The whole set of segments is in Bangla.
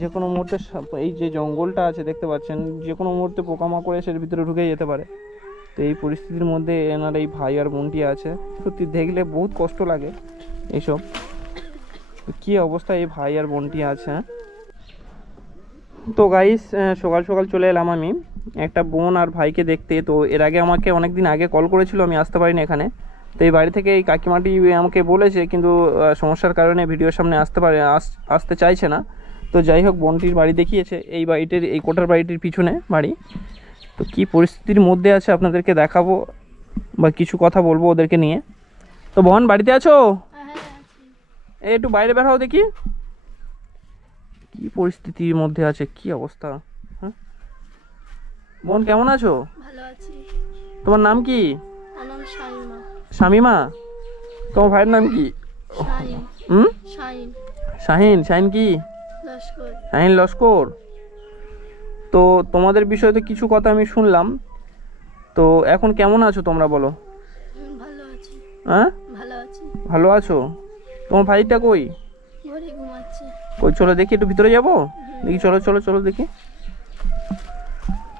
যে কোনো মুহূর্তে এই যে জঙ্গলটা আছে দেখতে পাচ্ছেন, যে কোনো মুহূর্তে পোকামাকড় এসে এর ভিতরে ঢুকে যেতে পারে। তো এই পরিস্থিতির মধ্যে এনার এই ভাই আর বোনটি আছে, সত্যি দেখলে বহুত কষ্ট লাগে এইসব। কি অবস্থা এই ভাই আর বোনটি আছে। তো গাইস, সকাল সকাল চলে এলাম আমি একটা বোন আর ভাইকে দেখতে। তো এর আগে আমাকে অনেক দিন আগে কল করেছিল, আমি আসতে পারিনি এখানে। তো এই বাড়ি থেকে এই কাকিমাটি আমাকে বলেছে, কিন্তু সমস্যার কারণে ভিডিওর সামনে আসতে চাইছে না। তো যাই হোক, বোনটির বাড়ি দেখিয়েছে, এই বাড়িটির, এই কোটার বাড়িটির পিছনে বাড়ি। তো কী পরিস্থিতির মধ্যে আছে আপনাদেরকে দেখাবো বা কিছু কথা বলবো ওদেরকে নিয়ে। তো বোন, বাড়িতে আছো? এই একটু বাইরে বের হও দেখি কি পরিস্থিতির মধ্যে আছে, কি অবস্থা। হ্যাঁ বোন, কেমন আছো? ভালো আছি। তোমার নাম কি? আমার নাম শামিমা। শামিমা? তোমার ভাইয়ের নাম কি? শাহিন। শাহিন। শাহিন? শাহিন কি? লস্কর। শাহিন লস্কর। তো তোমাদের বিষয়ে তো কিছু কথা আমি শুনলাম। তো এখন কেমন আছো তোমরা বলো? ভালো আছি। হ্যাঁ, ভালো আছি। ভালো আছো? তোমার ভাইটা কই? ঘরে ঘুমাচ্ছে। কই, চলো দেখি, একটু ভিতরে যাবো দেখি, চলো চলো চলো দেখি।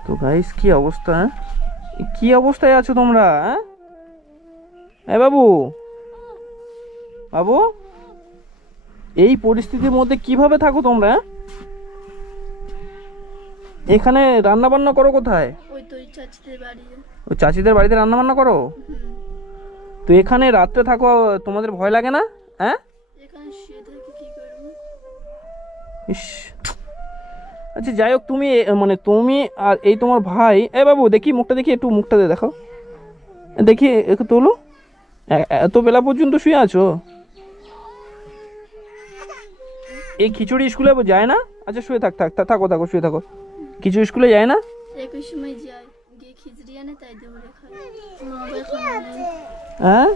তো গাইস, কি অবস্থা, হ্যাঁ কি অবস্থায় আছো তোমরা? হ্যাঁ বাবু, বাবু, এই পরিস্থিতির মধ্যে কিভাবে থাকো তোমরা? এখানে রান্না বান্না করো কোথায়? ওই তো চাচিদের বাড়ি। ওই চাচিদের বাড়িতে রান্না বান্না করো? তো এখানে রাত্রে থাকো, তোমাদের ভয় লাগে না? হ্যাঁ, এখানে শুয়ে থাকি, কি করব? ইস, আচ্ছা যাই হোক, তুমি মানে তুমি আর এই তোমার ভাই, বাবু দেখি মুখটা, দেখি একটু মুখটা দিয়ে দেখাও দেখি, একটু তোলো। এত বেলা পর্যন্ত শুয়ে আছো? এই খিচুড়ি স্কুলে যায় না? আচ্ছা শুয়ে থাকো থাকো, শুয়ে থাকো। খিচুড়ি স্কুলে যায় না? একই সময় যায়, গিয়ে খিচড়ি আনে, তাই দেবরে খায়। হ্যাঁ,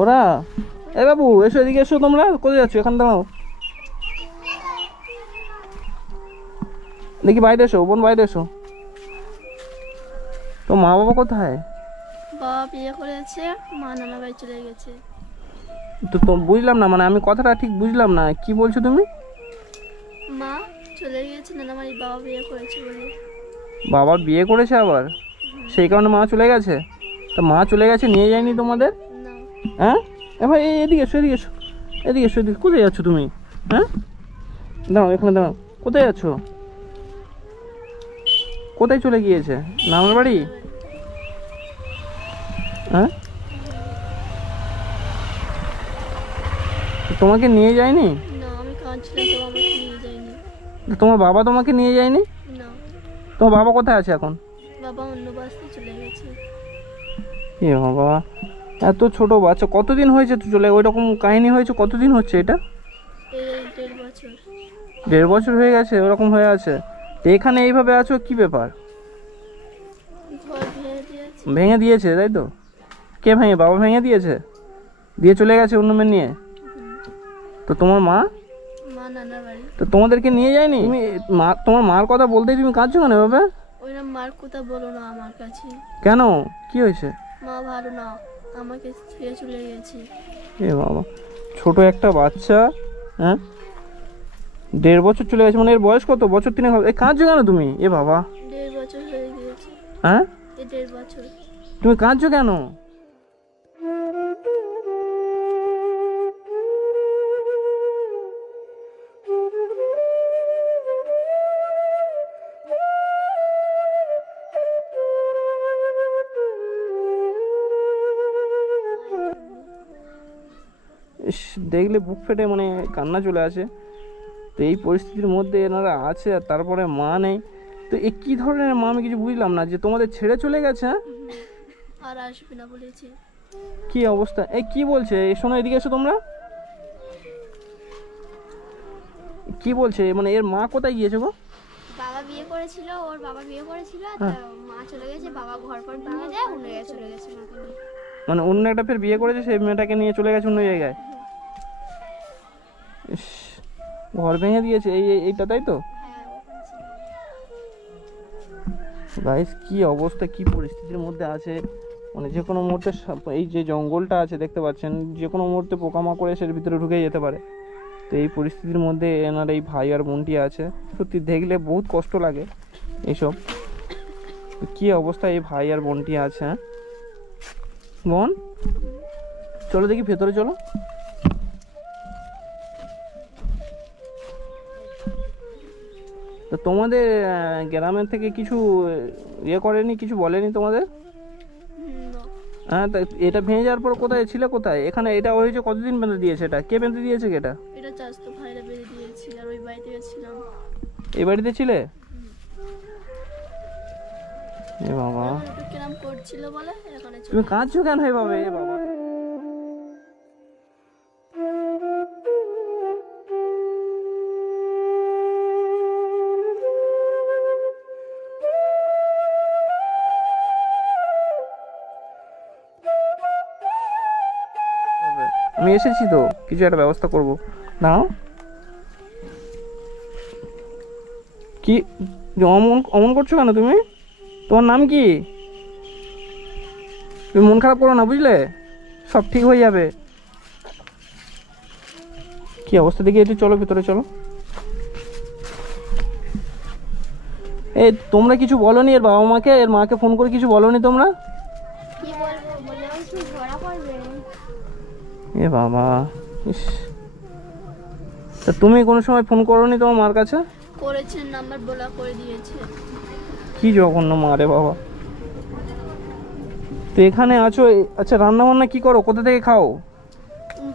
ওরা, বাবু এসো, এদিকে এসো। তোমরা কোথায় যাচ্ছ? এখানে দাঁড়াও দেখি, বাইরে এসো বোন, বাইরে এসো। তো মা বাবা কোথায়? বাবা বিয়ে করেছে, মা নানা বাড়ি চলে গেছে। তো বুঝলাম না, মানে আমি কথাটা ঠিক বুঝলাম না, কি বলছো তুমি? মা চলে গেছে নানা বাড়ি, বাবা বিয়ে করেছে বলে। বাবা বিয়ে করেছে আবার, সেই কারণে মা চলে গেছে? তা মা চলে গেছে, নিয়ে যায়নি তোমাদের? না। হ্যাঁ ভাই, এদিকে এসো, এদিকে এসো, এদিকে এসো, এদিকে। কোথায় যাচ্ছ তুমি? হ্যাঁ দাঁড়াও, এখানে দাঁড়াও। কোথায় যাচ্ছ? কোথায় চলে গিয়েছে? নামের বাড়ি? হ্যাঁ, তোমাকে নিয়ে যায়নি? না, আমি কাঁদছিলাম তো, আমাকে নিয়ে যায়নি। তোমার বাবা তোমাকে নিয়ে যায়নি? না। তোমার বাবা কোথায় আছে এখন? বাবা অন্য বাসে চলে গেছে। এ বাবা, এত ছোট বাচ্চা, কতদিন হয়েছে তো চলে? ওই রকম কাহিনী হয়েছে, কতদিন হচ্ছে এটা? এই 1.5 বছর। 1.5 বছর হয়ে গেছে ওরকম হয়ে আছে? তো এখানে এইভাবে আছো, কি ব্যাপার? ঘর ভেঙে দিয়েছে। ভেঙে দিয়েছে তাই তো? কে ভেঙে? বাবা ভেঙে দিয়েছে, দিয়ে চলে গেছে অন্য মেয়ে নিয়ে? তো তোমার মা? মা নানার বাড়ি। তো তোমাদেরকে নিয়ে যায়নি? তুমি মা, তোমার মার কথা বলতেই তুমি কাঁদছো কেন এভাবে? ওইরকম মার কথা বলো না আমার কাছে। কেন, কি হয়েছে? মা ভালো না, আমাকে ছেড়ে চলে গেছে। এ বাবা, ছোট একটা বাচ্চা, হ্যাঁ 1.5 বছর চলে গেছে, মানে এর বয়স কত? বছর 3 হবে। কাঁদছো কেন তুমি? এ বাবা, 1.5 বছর হয়ে গিয়েছে। হ্যাঁ 1.5 বছর। তুমি কাঁদছো কেন? দেখলে বুক ফেটে মানে কান্না চলে আসে। তো এই পরিস্থিতির মধ্যে এনারা আছে, আর তারপরে মা নেই। তো এ কী ধরনের মা, আমি কিছু বুঝলাম না, যে তোমাদের ছেড়ে চলে গেছে? হ্যাঁ, আর আসবে না বলেছে। কি অবস্থা, এই কি বলছে? শোনো, এদিকে এসো তোমরা। কি বলছে, মানে এর মা কোথায় গিয়েছে গো? বাবা বিয়ে করেছিল, ওর বাবা বিয়ে করেছিল, মা চলে গেছে, বাবা ঘর পর ভেঙে যায়, অন্য জায়গায় চলে গেছে মাকে নিয়ে। মানে অন্য একটা ফের বিয়ে করেছে, সেই মেয়েটাকে নিয়ে চলে গেছে অন্য জায়গায়? ইস, ঘর ভেঙে দিয়েছে এইটা, তাই তো? গাইস, কি অবস্থা, কি পরিস্থিতির মধ্যে আছে, মানে যে কোনো মুহূর্তে এই যে জঙ্গলটা আছে দেখতে পাচ্ছেন, যে কোনো মুহূর্তে পোকামাকড় এসে এর ভিতরে ঢুকে যেতে পারে। তো তো এই পরিস্থিতির মধ্যে এনার এই ভাই আর বোনটি আছে, সত্যি দেখলে বহুত কষ্ট লাগে এইসব। তো কী অবস্থা এই ভাই আর বোনটি আছে। হ্যাঁ বোন, চলো দেখি ভেতরে চলো। তো তোমাদের গ্রামের থেকে কিছু ইয়ে করেনি, কিছু বলেনি তোমাদের? হ্যাঁ, তা এটা ভেঙে যাওয়ার পর কোথায় ছিলে, কোথায়? এখানে এটা হয়েছে কতদিন বেঁধে দিয়েছে? এটা কে বেঁধে দিয়েছে? এটা এটা চাস্তো ভাইরা বেঁধে দিয়েছে, আর ওই বাড়িতে গেছিলাম। এই বাড়িতে ছিলে? এ বাবা, একটু কেরাম করছিল বলে এখানে তুমি কাঁদছো কেন এভাবে? এ বাবা, আমি এসেছি তো, কিছু একটা ব্যবস্থা করবো। দাঁড়াও, কি অমন অমন করছো কেন তুমি? তোমার নাম কি? তুমি মন খারাপ করো না, বুঝলে? সব ঠিক হয়ে যাবে। কি অবস্থা দেখি, একটু চলো ভিতরে চলো। এই তোমরা কিছু বলোনি এর বাবা মাকে, এর মাকে ফোন করে কিছু বলোনি তোমরা? কি বলবো, বলে একটু ধরা পড়বে। এ বাবা, ইস, তা তুমি কোনো সময় ফোন করোনি তোমার মার কাছে? করেছেন, নাম্বার ব্লক করে দিয়েছে। কি জঘন্য মা রে বাবা। তো এখানে আছো, আচ্ছা রান্না বান্না কি করো, কোথা থেকে খাও?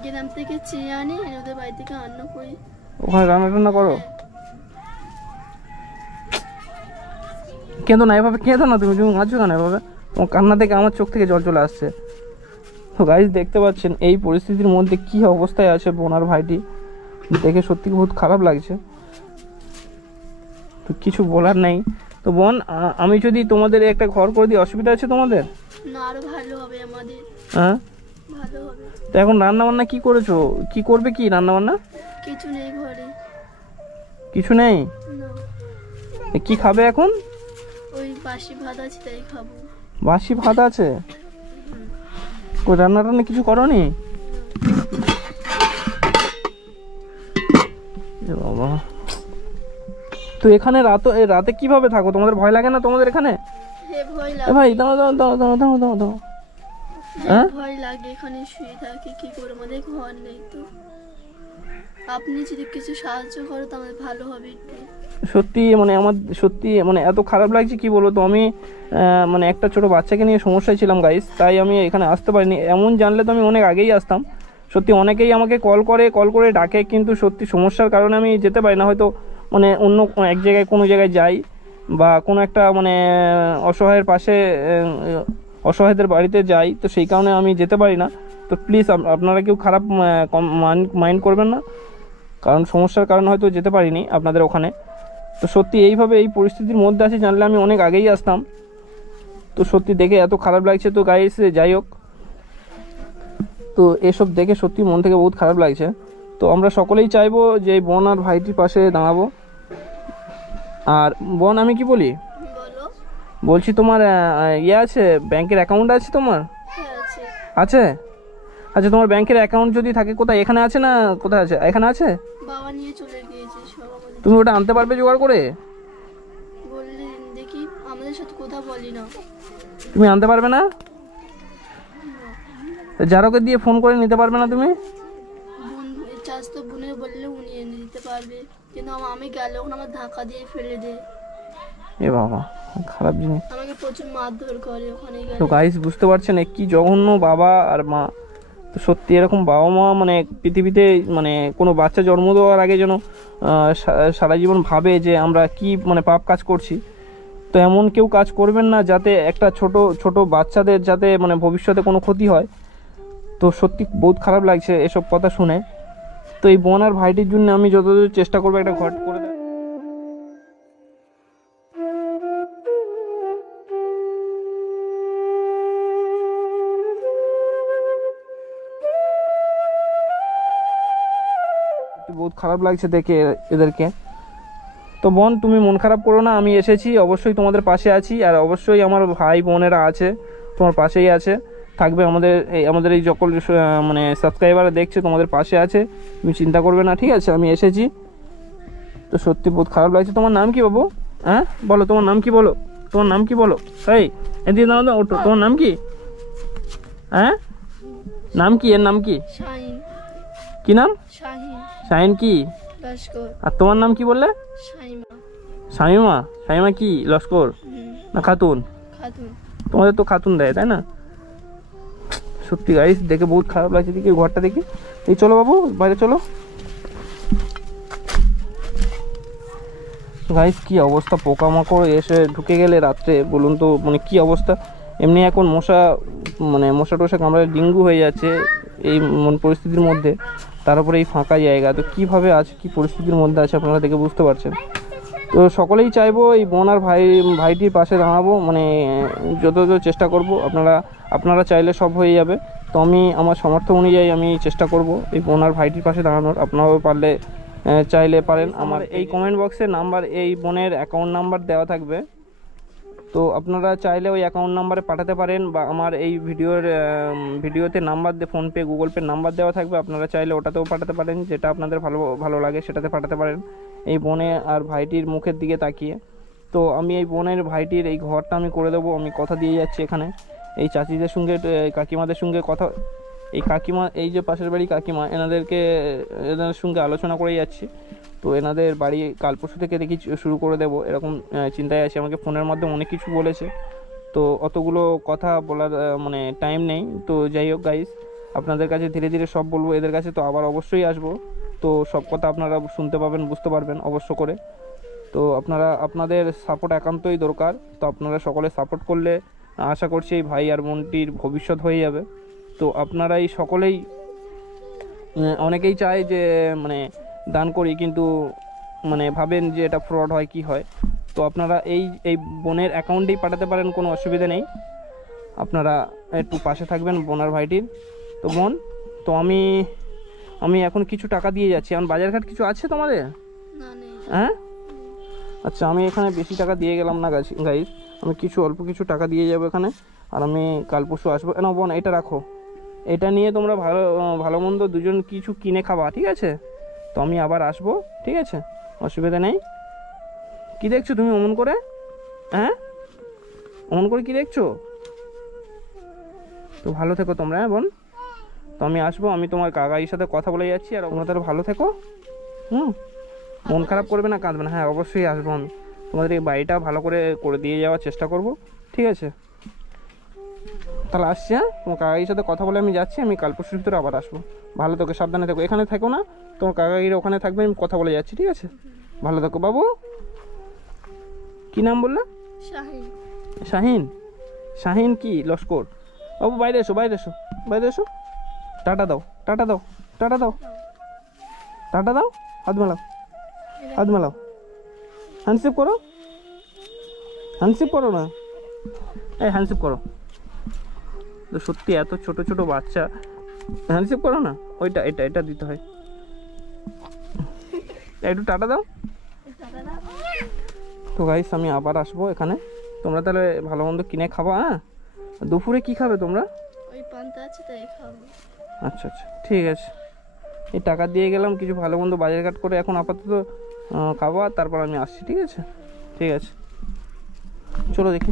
গ্রাম থেকে চেয়ে আনি, ওদের বাড়ি থেকে রান্না করি। ওখানে রান্না টান্না করো? কেঁদো না এভাবে, কেঁদো না, তুমি তুমি আছো কেন এভাবে? তোমার কান্না থেকে আমার চোখ থেকে জল চলে আসছে। তো গাইজ দেখতে পাচ্ছেন এই পরিস্থিতির মধ্যে কি অবস্থায় আছে বোন আর ভাইটি, দেখে সত্যি বহুত খারাপ লাগছে। তো কিছু বলার নেই। তো বোন, আমি যদি তোমাদের একটা ঘর করে দিই, অসুবিধা আছে তোমাদের? না, আরো ভালো হবে আমাদের। হ্যাঁ, ভালো হবে। তো এখন রান্না বান্না কি করেছো, কি করবে কি রান্না বান্না? কিছু নেই ঘরে। কিছু নেই? না, কি খাবে এখন? ওই বাসি ভাত আছে, তাই খাবো। বাসি ভাত আছে? ওই রান্না টান্না কিছু করনি? এ বাবা, তো এখানে রাতে কিভাবে থাকো? তোমাদের ভয় লাগে না তোমাদের এখানে? হে ভয় এ লাগে। ভাই দাঁড়াও দাঁড়াও দাঁড়াও দাঁড়াও দাঁড়াও দাঁড়াও দাঁড়াও। হ্যাঁ? ভয় লাগে, এখানে শুয়ে থাকি, কি করে, আমাদের ঘর নেই তো। আপনি যদি কিছু সাহায্য করো তো আমাদের ভালো হবে একটু। সত্যি মানে আমার সত্যি মানে এত খারাপ লাগছে কি বলবো। তো আমি মানে একটা ছোট বাচ্চাকে নিয়ে সমস্যায় ছিলাম গাইস, তাই আমি এখানে আসতে পারিনি। এমন জানলে তো আমি অনেক আগেই আসতাম। সত্যি অনেকেই আমাকে কল করে ডাকে, কিন্তু সত্যি সমস্যার কারণে আমি যেতে পারি না। হয়তো মানে অন্য এক জায়গায় কোনো জায়গায় যাই, বা কোনো একটা মানে অসহায়ের পাশে অসহায়দের বাড়িতে যাই, তো সেই কারণে আমি যেতে পারি না। তো প্লিজ আপনারা কেউ খারাপ মাইন্ড করবেন না, কারণ সমস্যার কারণে হয়তো যেতে পারিনি আপনাদের ওখানে। তো সত্যি এইভাবে এই পরিস্থিতির মধ্যে আছি জানলে আমি অনেক আগেই আসতাম। তো সত্যি দেখে এত খারাপ লাগছে। তো গাইস যাই হোক, তো এসব দেখে সত্যি মন থেকে বহুত খারাপ লাগছে। তো আমরা সকলেই চাইবো যে বোন আর ভাইটির পাশে দাঁড়াবো। আর বোন, আমি কি বলি, বলো। বলছি তোমার ইয়ে আছে, ব্যাংকের অ্যাকাউন্ট আছে তোমার? হ্যাঁ আছে। আছে? আচ্ছা, তোমার ব্যাংকের অ্যাকাউন্ট যদি থাকে, কোথায়, এখানে আছে না কোথায় আছে? এখানে আছে? বাবা নিয়ে চলে গিয়েছে সব আমাদের। তুমি ওটা আনতে পারবে জোগাড় করে? বললে দেখি, আমাদের সাথে কথা বলি না। তুমি আনতে পারবে না? যারকে দিয়ে ফোন করে নিতে পারবে না তুমি? বোন, চাস্তো বোনের বললে উনি এনে দিতে পারবে, কিন্তু আমি গেলে ওখানে আমার ধাক্কা দিয়ে ফেলে দেয়। এ বাবা, খারাপ জিনিস। আমাকে প্রচুর মারধর করে ওখানে গেলে। তো গাইস বুঝতে পারছেন কি জঘন্য বাবা আর মা। তো সত্যি এরকম বাবা মা মানে পৃথিবীতে মানে কোনো বাচ্চা জন্ম দেওয়ার আগে যেন সারা জীবন ভাবে যে আমরা কি মানে পাপ কাজ করছি। তো এমন কেউ কাজ করবেন না যাতে একটা ছোট বাচ্চাদের যাতে মানে ভবিষ্যতে কোনো ক্ষতি হয়। তো সত্যি বহুত খারাপ লাগছে এসব কথা শুনে। তো এই বোন আর ভাইটির জন্য আমি যতদূর চেষ্টা করবো একটা ঘর করে দেব। বহুত খারাপ লাগছে দেখে এদেরকে। তো বোন, তুমি মন খারাপ করো না, আমি এসেছি, অবশ্যই তোমাদের পাশে আছি। আর অবশ্যই আমার ভাই বোনেরা আছে তোমার পাশেই আছে। থাকবে, আমাদের এই সকল মানে সাবস্ক্রাইবার দেখছে, তোমাদের পাশে আছে, তুমি চিন্তা করবে না, ঠিক আছে। আমি এসেছি তো সত্যি বহুত খারাপ লাগছে। তোমার নাম কি বাবু? হ্যাঁ বলো, তোমার নাম কি বলো, তোমার নাম কি বলো? এই এদিকে দাও, দাও ওঠো, তোমার নাম কি? হ্যাঁ নাম কি, এর নাম কি? শাহিন। কি নাম? শাহিন। শাহিন কি? লস্কর। আর তোমার নাম কি বললে? শাইমা। শামিমা। শামিমা কি লস্কর না খাতুন? খাতুন। তোমাদের তো খাতুন দেয়, তাই না? সত্যি গাইস দেখে বহুত খারাপ লাগছে। দেখি ঘরটা দেখি। এই চলো বাবু বাইরে চলো। গাইস কি অবস্থা, পোকামাকড় এসে ঢুকে গেলে রাত্রে বলুন তো মানে কি অবস্থা। এমনি এখন মশা মানে মশা টশা কামড়ায় ডেঙ্গু হয়ে যাচ্ছে এই পরিস্থিতির মধ্যে, তার উপরে এই ফাঁকা জায়গা, তো কীভাবে আছে, কি পরিস্থিতির মধ্যে আছে আপনারা দেখে বুঝতে পারছেন। তো সকলেই চাইবো এই বোন আর ভাইটির পাশে দাঁড়াবো, মানে যত চেষ্টা করব। আপনারা চাইলে সব হয়ে যাবে। তো আমি আমার সামর্থ্য অনুযায়ী আমি চেষ্টা করব এই বোন আর ভাইটির পাশে দাঁড়ানোর। আপনারাও পারলে চাইলে পারেন। আমার এই কমেন্ট বক্সে নাম্বার, এই বোনের অ্যাকাউন্ট নাম্বার দেওয়া থাকবে, তো আপনারা চাইলে ওই অ্যাকাউন্ট নাম্বারে পাঠাতে পারেন, বা আমার এই ভিডিওতে number PhonePe Google pay number দেওয়া থাকবে, আপনারা চাইলে ওটাতেও পাঠাতে পারেন, যেটা আপনাদের ভালো লাগে সেটাতে পাঠাতে পারেন এই বোনে আর ভাইটির মুখের দিকে তাকিয়ে। তো আমি এই বোনের ভাইটির এই ঘরটা আমি করে দেবো, আমি কথা দিয়ে যাচ্ছি। এখানে এই চাচিদের সঙ্গে কাকিমাদের সঙ্গে কথা, এই কাকিমা, এই যে পাশের বাড়ি কাকিমা, এনাদের সঙ্গে আলোচনা করে যাচ্ছি। তো এনাদের বাড়ি কাল পরশু থেকে দেখি শুরু করে দেবো এরকম চিন্তায় আছে। আমাকে ফোনের মাধ্যমে অনেক কিছু বলেছে, তো অতগুলো কথা বলার মানে টাইম নেই। তো যাই হোক গাইস, আপনাদের কাছে ধীরে ধীরে সব বলবো। এদের কাছে তো আবার অবশ্যই আসবো, তো সব কথা আপনারা শুনতে পাবেন, বুঝতে পারবেন অবশ্য করে। তো আপনাদের সাপোর্ট একান্তই দরকার। তো আপনারা সকলে সাপোর্ট করলে আশা করছি এই ভাই আর বোনটির ভবিষ্যৎ হয়ে যাবে। তো আপনারাই সকলেই, অনেকেই চায় যে মানে দান করি, কিন্তু মানে ভাবেন যে এটা ফ্রড হয় কি হয়। তো আপনারা এই বোনের অ্যাকাউন্টেই পাঠাতে পারেন, কোনো অসুবিধা নেই। আপনারা একটু পাশে থাকবেন বোন আর ভাইটির। তো বোন, তো আমি এখন কিছু টাকা দিয়ে যাচ্ছি। এখন বাজারঘাট কিছু আছে তোমাদের? না নেই। হ্যাঁ আচ্ছা, আমি এখানে বেশি টাকা দিয়ে গেলাম না গাইস, আমি অল্প কিছু টাকা দিয়ে যাবো এখানে। আর আমি কাল পরশু আসবো। না বোন, এটা রাখো, এটা নিয়ে তোমরা ভালো মন্দ দুজন কিছু কিনে খাবা, ঠিক আছে? তো আমি আবার আসবো, ঠিক আছে, অসুবিধা নেই। কি দেখছো তুমি অমন করে? হ্যাঁ অমন করে কি দেখছো? তো ভালো থেকো তোমরা, হ্যাঁ বোন। তো আমি আসবো, আমি তোমার কাকাইয়ের সাথে কথা বলে যাচ্ছি। আর তোমরা তাহলে ভালো থেকো। মন খারাপ করবে না, কাঁদবে না। হ্যাঁ অবশ্যই আসবো আমি, তোমাদের এই বাড়িটা ভালো করে দিয়ে যাওয়ার চেষ্টা করব, ঠিক আছে? তাহলে আসছি। হ্যাঁ তোমার কাকাইয়ের সাথে কথা বলে আমি যাচ্ছি, আমি কাল পরশুর ভিতরে আবার আসবো। ভালো থেকো, সাবধানে থেকো, এখানে থেকো না, তোমার কাকাইয়ের ওখানে থাকবে, আমি কথা বলে যাচ্ছি, ঠিক আছে? ভালো থেকো বাবু। কি নাম বললে? শাহিন। শাহিন। শাহিন কি লস্কর? বাবু বাইরে এসো, বাইরে এসো, বাইরে এসো। টাটা দাও, টাটা দাও, টাটা দাও, টাটা দাও। হাত মেলাও, হাত মেলাও। হ্যান্ডশেক করো, হ্যান্ডশেক করো না, এই হ্যান্ডশেক করো। তো সত্যি এত ছোট ছোট বাচ্চা, হ্যান্ডশেক করো না। ওইটা এটা দিতে হয়। একটু টাটা দাও। তো গাইস আমি আবার আসবো এখানে, তোমরা তাহলে ভালো মন্দ কিনে খাবা। হ্যাঁ দুপুরে কি খাবে তোমরা? ওই পান্তা আছে তাই খাবো। আচ্ছা ঠিক আছে। এই টাকা দিয়ে গেলাম, কিছু ভালো মন্দ বাজারঘাট করে এখন আপাতত খাবো, আর তারপর আমি আসছি, ঠিক আছে? ঠিক আছে চলো দেখি।